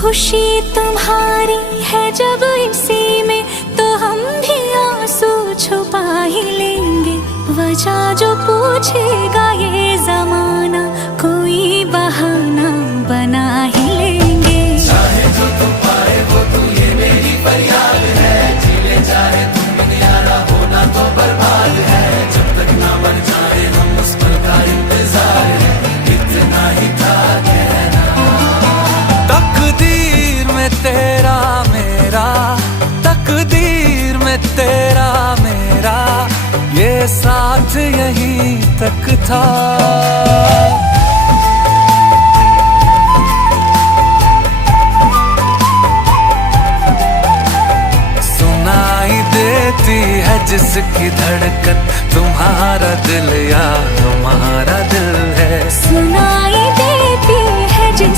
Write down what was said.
खुशी तुम्हारी है जब इसी में, तो हम भी आंसू छुपा ही लेंगे। वजह जो पूछेगा ये जमाना, कोई बहाना बना ही लेंगे। चाहे जो तुम पाए वो तू, ये मेरी फरियाद है। जीले चाहे तुम दुनियारा, होना तो बर्बाद है। जब तक ना बन जाए हम, उस पल का इंतजार है। इतना ही था कहना। तकदीर में तेरा मेरा, तकदीर में तेरा मेरा, ये साथ यहीं तक था। सुनाई देती है जिसकी धड़कन, तुम्हारा दिल या